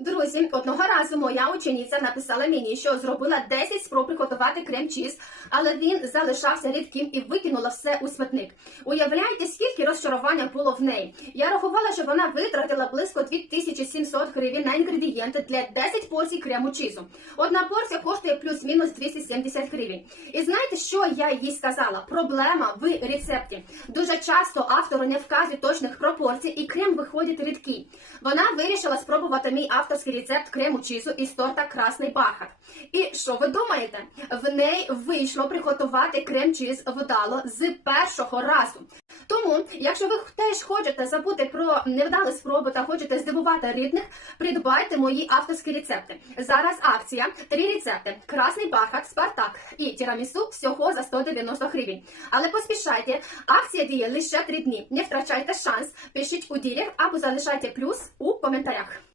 Друзі, одного разу моя учениця написала мені, що зробила 10 спроб приготувати крем-чіз, але він залишався рідким і викинула все у смітник. Уявляєте, скільки розчарування було в неї? Я рахувала, що вона витратила близько 2700 гривень на інгредієнти для 10 порцій крему чізу. Одна порція коштує плюс-мінус 270 гривень. І знаєте, що я їй сказала? Проблема в рецепті. Дуже часто автори не вказують точних пропорцій, і крем виходить рідкий. Вона вирішила спробувати мій авторський рецепт крему чізу із торта Красний Бархат. І що ви думаєте? В неї вийшло приготувати крем чіз вдало з першого разу. Тому, якщо ви теж хочете забути про невдалі спроби та хочете здивувати рідних, придбайте мої авторські рецепти. Зараз акція, три рецепти: красний бархат, спартак і тірамісу всього за 190 гривень. Але поспішайте, акція діє лише три дні. Не втрачайте шанс, пишіть у ділях або залишайте плюс у коментарях.